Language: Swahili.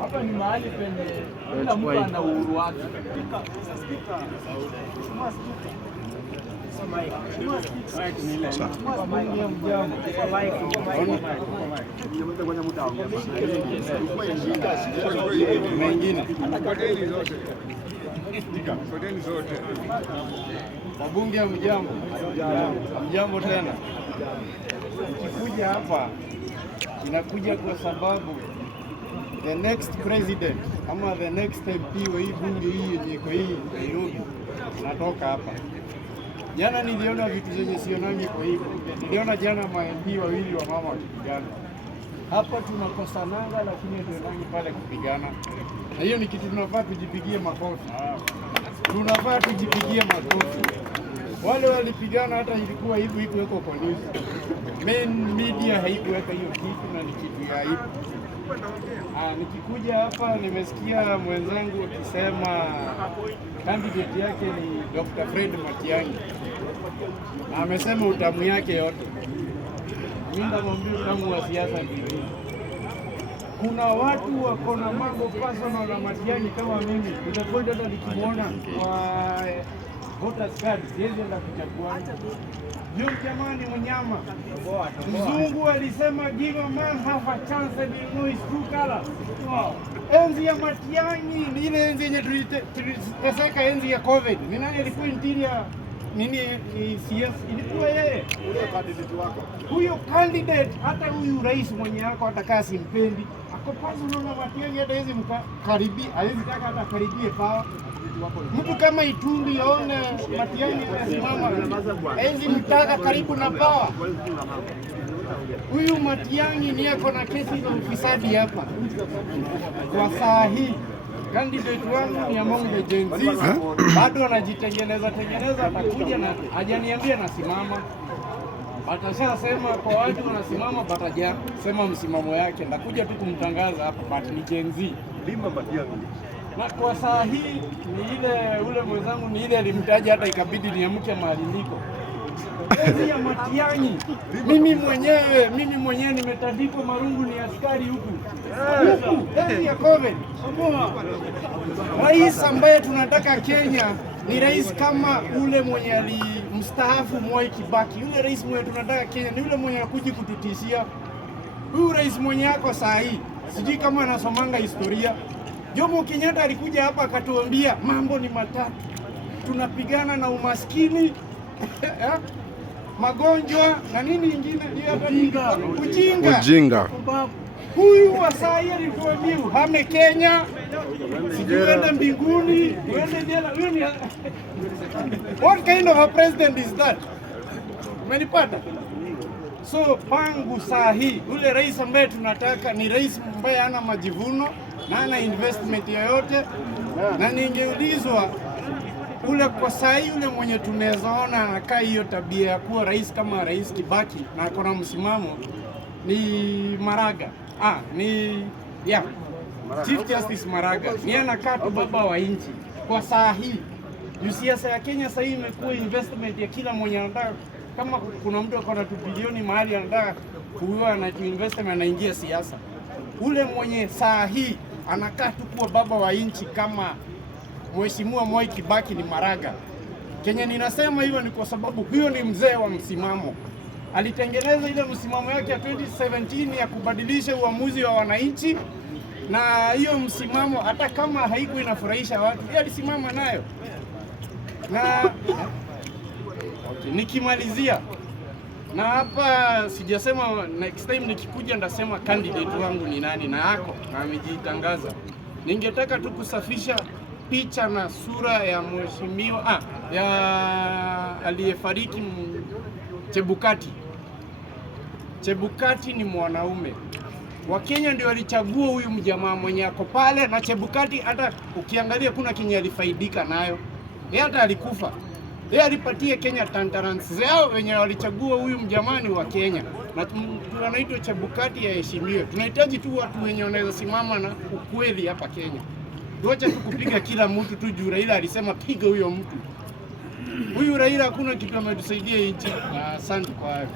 Hapa ni mahali penye kila mtu ana uhuru wake. Wabunge mjambo. Mjambo tena. Ukikuja hapa inakuja kwa sababu the next president ama the next MP wa hii bunge hii yenye iko hii Nairobi natoka hapa. Jana niliona vitu zenye sionangi kwa hii. Niliona jana ma-MP wawili wa mama wakipigana. Hapa tunakosananga lakini tunaangi pale kupigana. Na hiyo ni kitu tunafaa tujipigie makofi. Tunafaa tujipigie makofi. Wale walipigana hata ilikuwa hivi huko kwa news. Main media haikuweka hiyo kitu na ni kitu ya aibu. Nikikuja hapa nimesikia mwenzangu akisema candidate yake ni Dr. Fred Matiang'i. Na amesema utamu yake yote. Mimi ndamwambia utamu wa siasa hivi. Kuna watu wako na mambo personal na Matiang'i kama mimi. Nitakwenda hata nikimwona kwa voters card siwezi enda kuchagua. Yule jamani mnyama. Mzungu alisema give a man half a chance and he knows his true colors. Enzi ya Matiang'i ni ile enzi yenye tuliteseka enzi ya COVID. Ni nani alikuwa interior nini CS? Ilikuwa yeye. Huyo candidate hata huyu rais mwenye yako atakaa simpendi. Ako personal na Matiang'i hata hizi mkaribia, hawezi taka hata karibie power. Mtu kama Itumbi aone Matiang'i anasimama enzi mtaka karibu na power. Huyu Matiang'i ni yako na kesi za ufisadi hapa. Kwa saa hii candidate wangu ni among the Gen Z. Bado anajitengeneza atakuja na hajaniambia nasimama. Atashasema kwa watu wanasimama bataja sema msimamo yake. Ndakuja tu kumtangaza hapa but ni Gen Z. Limba Matiang'i. Na kwa saa hii ni ile ule mwenzangu ni ile alimtaja hata ikabidi niamke mahali niko. Enzi ya Matiang'i. Mimi mwenyewe nimetandikwa marungu ni askari huku. Enzi ya COVID. Rais ambaye tunataka Kenya ni rais kama ule mwenye alimstaafu Mwai Kibaki. Yule rais mwenye tunataka Kenya ni yule mwenye anakuja kututishia. Huyu rais mwenye yako saa hii sijui kama anasomanga historia. Jomo Kenyatta alikuja hapa akatuambia mambo ni matatu. Tunapigana na umaskini, magonjwa na nini ingine? Ujinga. Huyu wa saa hii alituambia hame Kenya, sijuende mbinguni, uende jela. What kind of a president is that? Umenipata? So pangu saa hii ule rais ambaye tunataka ni rais ambaye hana majivuno na hana investment yoyote, na ningeulizwa ule kwa saa hii ule mwenye tumezaona anakaa hiyo tabia ya kuwa rais kama rais Kibaki na akona msimamo ni Maraga. Chief Justice Maraga ni anakaa tu baba wa nchi kwa saa hii. Siasa ya Kenya saa hii imekuwa investment ya kila mwenye anataka. Kama kuna mtu akona bilioni mahali anataka kuwa na investment anaingia siasa. Ule mwenye saa hii anakaa tu kuwa baba wa nchi kama Mheshimiwa Mwai Kibaki ni Maraga. Kenya ninasema hivyo ni kwa sababu huyo ni mzee wa msimamo. Alitengeneza ile msimamo yake ya 2017 ya kubadilisha uamuzi wa wananchi, na hiyo msimamo hata kama haiku inafurahisha watu, yeye alisimama nayo. Na nikimalizia na hapa sijasema, next time nikikuja ndasema candidate wangu ni nani na yako na amejitangaza. Ningetaka tu kusafisha picha na sura ya mheshimiwa ya aliyefariki Chebukati. Chebukati ni mwanaume. Wakenya ndio walichagua huyu mjamaa mwenye ako pale, na Chebukati hata ukiangalia kuna Kenya alifaidika nayo. Yeye hata alikufa. Yeye alipatia Kenya tantaransi zao wenye walichagua huyu mjamani wa Kenya. Na tunaitwa Chebukati aheshimiwe. Tunahitaji tu watu wenye wanaweza simama na ukweli hapa Kenya. Tuache tu kupiga kila mtu tu juu Raila alisema piga huyo mtu. Huyu Raila hakuna kitu ametusaidia nchi. Asante kwa hayo.